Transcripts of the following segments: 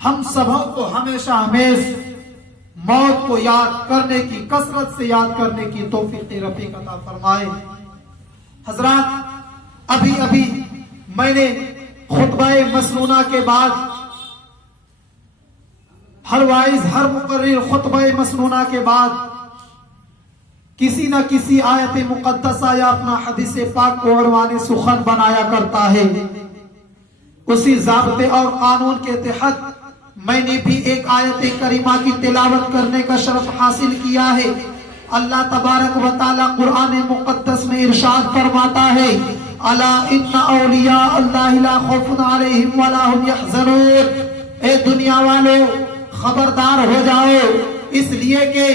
ہم سبوں کو ہمیشہ موت کو یاد کرنے کی، کثرت سے یاد کرنے کی توفیق رفیق عطا فرمائے۔ حضرات، ابھی میں نے خطبہ مسنونہ کے بعد ہر واعظ، ہر مقرر خطبہ مسنونہ کے بعد کسی نہ کسی آیت مقدسہ یا اپنا حدیث پاک کو عنوان سخن بنایا کرتا ہے۔ اسی ضابطے اور قانون کے تحت میں نے بھی ایک آیت کریمہ کی تلاوت کرنے کا شرف حاصل کیا ہے۔ اللہ تبارک و تعالی قرآن مقدس میں ارشاد فرماتا ہے، الا ان اولیاء اللہ لا خوف علیہم ولا هم يحزنون۔ اے دنیا والو، خبردار ہو جاؤ، اس لیے کہ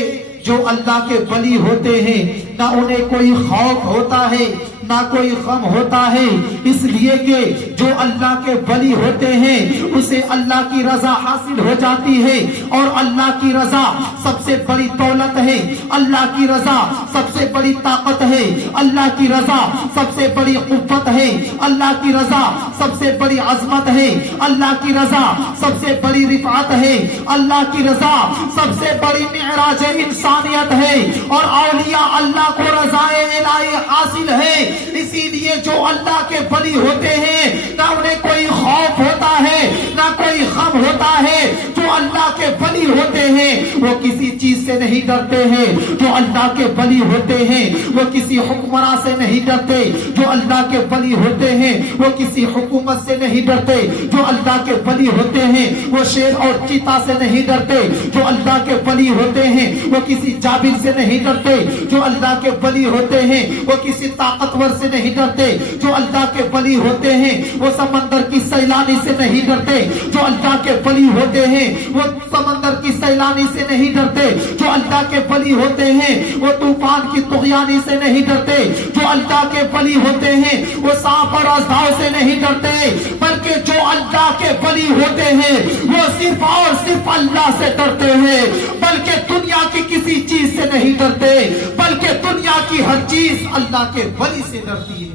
جو اللہ کے ولی ہوتے ہیں نہ انہیں کوئی خوف ہوتا ہے نہ کوئی غم ہوتا ہے، اس لیے کہ جو اللہ کے ولی ہوتے ہیں اسے اللہ کی رضا حاصل ہو جاتی ہے، اور اللہ کی رضا سب سے بڑی دولت ہے، اللہ کی رضا سب سے بڑی طاقت ہے، اللہ کی رضا سب سے بڑی قوت ہے، اللہ کی رضا سب سے بڑی عظمت ہے، اللہ کی رضا سب سے بڑی رفعت ہے، اللہ کی رضا سب سے بڑی معراج انسانیت ہے، اور اولیاء اللہ کو رضائے الہی حاصل ہے۔ اسی لیے جو اللہ کے ولی ہوتے ہیں نہ انہیں کوئی خوف ہوتا ہے نہ کوئی غم ہوتا ہے۔ جو اللہ کے ولی ہوتے ہیں وہ کسی چیز سے نہیں ڈرتے ہیں، جو اللہ کے ولی ہوتے ہیں وہ کسی حکمراں سے نہیں ڈرتے، جو اللہ کے ولی ہوتے ہیں وہ کسی حکومت سے نہیں ڈرتے، جو اللہ کے ولی ہوتے ہیں وہ شیر اور چیتا سے نہیں ڈرتے، جو اللہ کے ولی ہوتے ہیں وہ کسی جابر سے نہیں ڈرتے، جو اللہ کے ولی ہوتے ہیں وہ کسی طاقتور سے نہیں ڈرتے، جو اللہ کے ولی ہوتے ہیں وہ سمندر کی سیلانی سے نہیں ڈرتے، جو اللہ کے ولی ہوتے ہیں وہ سمندر کی سیلانی سے نہیں ڈرتے، جو اللہ کے ولی ہوتے ہیں وہ طوفان کی طغیانی سے نہیں ڈرتے، جو اللہ کے ولی ہوتے ہیں وہ سانپ اور اژدہاؤں سے نہیں ڈرتے، بلکہ جو اللہ کے ولی ہوتے ہیں وہ صرف اور صرف اللہ سے ڈرتے ہیں، بلکہ دنیا کی کسی چیز سے نہیں ڈرتے، بلکہ دنیا کی ہر چیز اللہ کے ولی سے ڈرتی ہے۔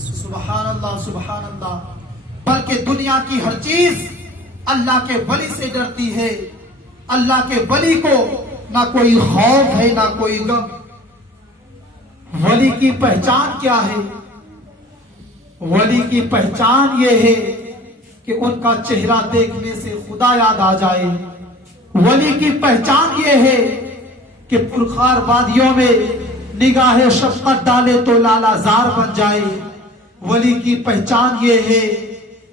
سبحان اللہ، سبحان اللہ، بلکہ دنیا کی ہر چیز اللہ کے ولی سے ڈرتی ہے۔ اللہ کے ولی کو نہ کوئی خوف ہے نہ کوئی غم۔ ولی کی پہچان کیا ہے؟ ولی کی پہچان یہ ہے کہ ان کا چہرہ دیکھنے سے خدا یاد آ جائے۔ ولی کی پہچان یہ ہے کہ پرخار وادیوں میں نگاہ شفقت ڈالے تو لالا زار بن جائے۔ ولی کی پہچان یہ ہے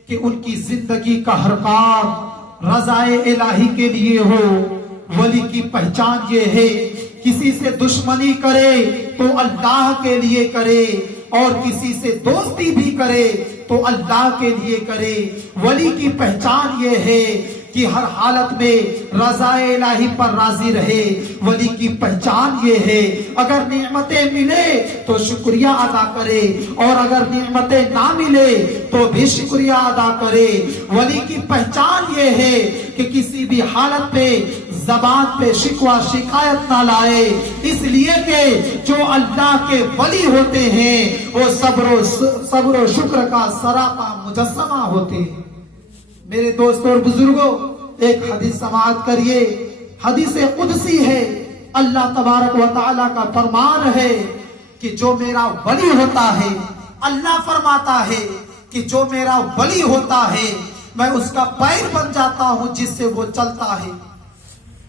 کہ ان کی زندگی کا ہر کام رضائے الہی کے لیے ہو۔ ولی کی پہچان یہ ہے کسی سے دشمنی کرے تو اللہ کے لیے کرے، اور کسی سے دوستی بھی کرے تو اللہ کے لیے کرے۔ ولی کی پہچان یہ ہے کہ ہر حالت میں رضائے الہی پر راضی رہے۔ ولی کی پہچان یہ ہے اگر نعمتیں ملے تو شکریہ ادا کرے، اور اگر نعمتیں نہ ملے تو بھی شکریہ ادا کرے۔ ولی کی پہچان یہ ہے کہ کسی بھی حالت میں زبان پہ شکوہ شکایت نہ لائے، اس لیے کہ جو اللہ کے ولی ہوتے ہیں وہ صبر و شکر کا سراپا مجسمہ ہوتے ہیں۔ میرے دوستوں اور بزرگوں، ایک حدیث سماعت کریے، حدیث قدسی ہے۔ اللہ تبارک و تعالی کا فرمان ہے کہ جو میرا ولی ہوتا ہے، اللہ فرماتا ہے کہ جو میرا ولی ہوتا ہے میں اس کا پیر بن جاتا ہوں جس سے وہ چلتا ہے،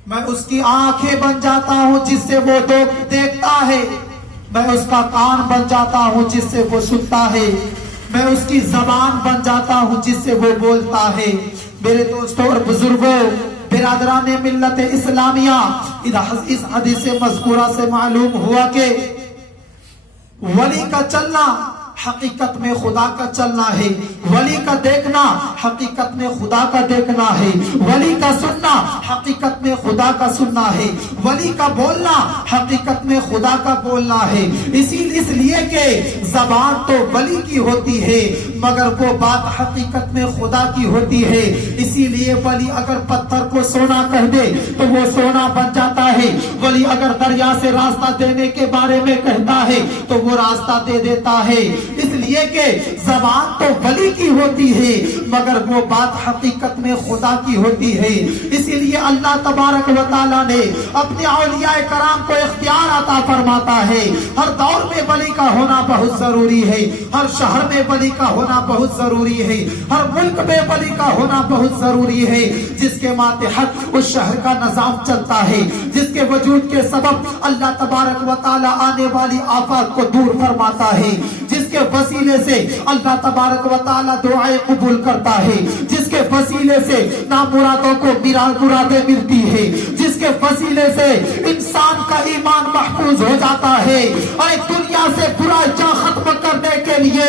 میں اس کی آنکھیں بن جاتا ہوں جس سے وہ دیکھتا ہے، میں اس کا کان بن جاتا ہوں جس سے وہ سنتا ہے، میں اس کی زبان بن جاتا ہوں جس سے وہ بولتا ہے۔ میرے دوستوں اور بزرگوں، برادران ملت اسلامیہ، اس حدیث مذکورہ سے معلوم ہوا کہ ولی کا چلنا حقیقت میں خدا کا چلنا ہے، ولی کا دیکھنا حقیقت میں خدا کا دیکھنا ہے، ولی کا سننا حقیقت میں خدا کا سننا ہے، ولی کا بولنا حقیقت میں خدا کا بولنا ہے۔ اس لیے کہ زبان تو ولی کی ہوتی ہے مگر وہ بات حقیقت میں خدا کی ہوتی ہے۔ اسی لیے ولی اگر پتھر کو سونا کہہ دے تو وہ سونا بن جاتا ہے. ولی اگر دریا سے راستہ دینے کے بارے میں کہتا ہے تو وہ راستہ دے دیتا ہے. اس لیے کہ زبان تو ولی کی ہوتی ہے مگر وہ بات حقیقت میں خدا کی ہوتی ہے. اسی لیے اللہ تبارک و تعالیٰ نے اپنے اولیاء کرام کو اختیار عطا فرماتا ہے. ہر دور میں ولی کا ہونا بہت ضروری ہے, ہر شہر میں ولی کا ہونا بہت ضروری ہے, ہر ملک میں ولی کا ہونا بہت ضروری ہے. جس کے ماتحت اس شہر کا نظام چلتا ہے, جس کے وجود کے سبب اللہ تبارک و تعالیٰ آنے والی آفات کو دور فرماتا ہے, جس کے وسیلے سے اللہ تبارک و تعالیٰ دعائیں قبول کرتا ہے, جس کے وسیلے سے نامرادوں کو مرادیں ملتی ہے, جس کے وسیلے سے انسان کا ایمان محفوظ ہو جاتا ہے. اور دنیا سے برا جا ختم کرنے کے لیے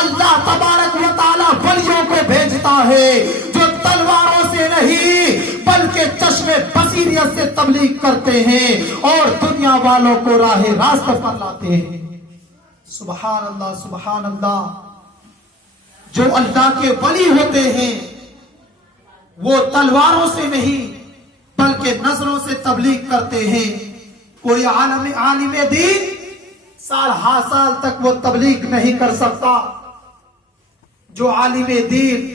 اللہ تبارک و تعالیٰ ولیوں کو بھیجتا ہے جو تلواروں سے نہیں بلکہ چشم بصیرت سے تبلیغ کرتے ہیں اور دنیا والوں کو راہ راست پر لاتے ہیں. سبحان اللہ سبحان اللہ. جو اللہ کے ولی ہوتے ہیں وہ تلواروں سے نہیں بلکہ نظروں سے تبلیغ کرتے ہیں. کوئی عالم دین سال ہا سال تک وہ تبلیغ نہیں کر سکتا جو عالم دین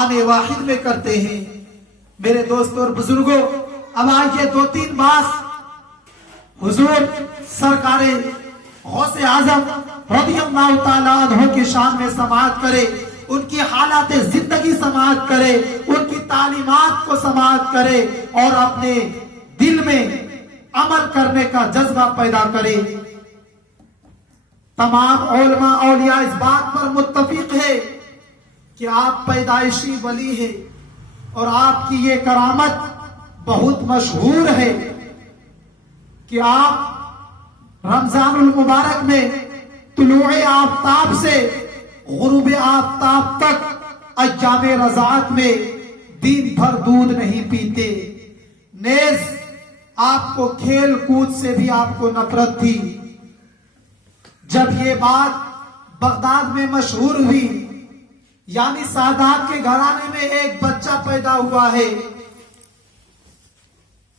آنے واحد میں کرتے ہیں. میرے دوستوں اور بزرگوں, اب آئیے دو تین بات حضور سرکار غوث اعظم رضی اللہ تعالیٰ عنہ کی شان میں سماعت کرے, ان کی حالات زندگی سماعت کرے, ان کی تعلیمات کو سماعت کرے اور اپنے دل میں عمل کرنے کا جذبہ پیدا کرے. تمام علماء اولیاء اس بات پر متفق ہے کہ آپ پیدائشی ولی ہیں اور آپ کی یہ کرامت بہت مشہور ہے کہ آپ رمضان المبارک میں طلوع آفتاب سے غروب آفتاب تک ایام رضاعت میں دن بھر دودھ نہیں پیتے. نیز آپ کو کھیل کود سے بھی آپ کو نفرت تھی. جب یہ بات بغداد میں مشہور ہوئی, یعنی سادات کے گھرانے میں ایک بچہ پیدا ہوا ہے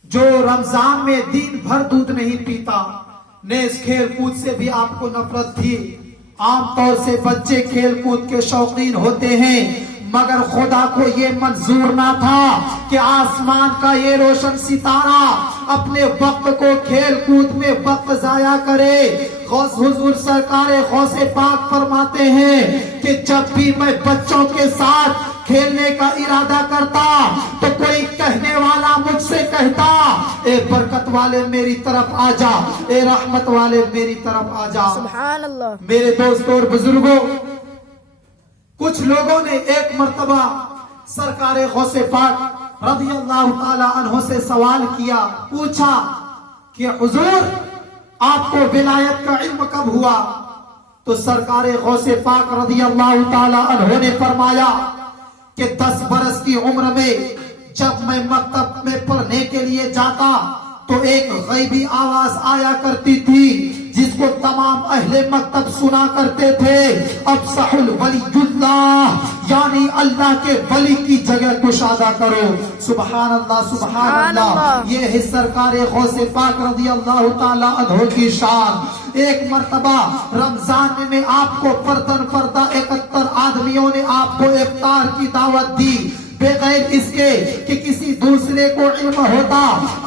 جو رمضان میں دن بھر دودھ نہیں پیتا, نیز کھیل کود سے بھی آپ کو نفرت تھی. عام طور سے بچے کھیل کود کے شوقین ہوتے ہیں مگر خدا کو یہ منظور نہ تھا کہ آسمان کا یہ روشن ستارہ اپنے وقت کو کھیل کود میں وقت ضائع کرے. حضور سرکار غوث پاک فرماتے ہیں کہ جب بھی میں بچوں کے ساتھ کھیلنے کا ارادہ کرتا تو کوئی کہنے والا مجھ سے کہتا, اے برکت والے میری طرف آ جا, اے رحمت والے میری طرف آ جا. سبحان اللہ. میرے دوستوں اور بزرگوں, کچھ لوگوں نے ایک مرتبہ سرکار غوث پاک رضی اللہ تعالی عنہ سے سوال کیا, پوچھا کہ حضور آپ کو ولایت کا علم کب ہوا؟ تو سرکار غوث پاک رضی اللہ تعالی عنہ نے فرمایا کہ 10 برس کی عمر میں جب میں مکتب میں پڑھنے کے لیے جاتا تو ایک غیبی آواز آیا کرتی تھی جس کو تمام اہل مکتب سنا کرتے تھے, افصح الولی اللہ, یعنی اللہ کے ولی کی جگہ کشادہ کرو. سبحان اللہ سبحان اللہ. یہ ہے سرکار غوث پاک رضی اللہ تعالی عنہ کی شان. ایک مرتبہ رمضان میں آپ کو فردن فردہ 71 آدمیوں نے آپ کو افطار کی دعوت دی بغیر اس کے کہ کسی دوسرے کو علم ہوتا.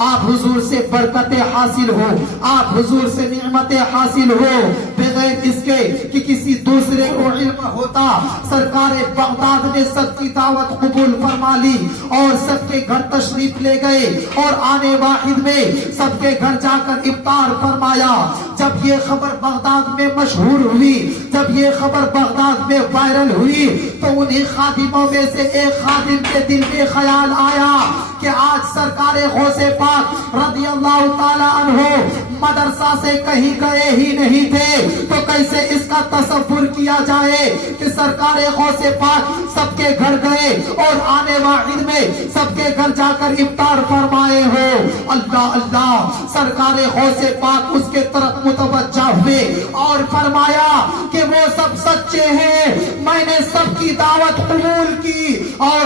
آپ حضور سے برکتیں حاصل ہو, آپ حضور سے نعمتیں حاصل ہو, بغیر اس کے کہ کسی دوسرے کو علم ہوتا. سرکار بغداد نے سب کی دعوت قبول فرما لی اور سب کے گھر تشریف لے گئے اور آنے واحد میں سب کے گھر جا کر افطار فرمایا. جب یہ خبر بغداد میں مشہور ہوئی, جب یہ خبر بغداد میں وائرل ہوئی تو انہی خادموں میں سے ایک خادم کے دل میں خیال آیا کہ آج سرکار غوث پاک رضی اللہ تعالی عنہ مدرسہ سے کہیں گئے ہی نہیں تھے تو کیسے اس کا تصور کیا جائے کہ سرکار غوث پاک سب کے گھر گئے اور آنے واحد میں سب کے گھر جا کر افطار فرمائے ہو. اللہ اللہ. سرکار غوث پاک اس کے طرف متوجہ ہوئے اور فرمایا کہ وہ سب سچے ہیں, میں نے سب کی دعوت قبول کی اور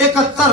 71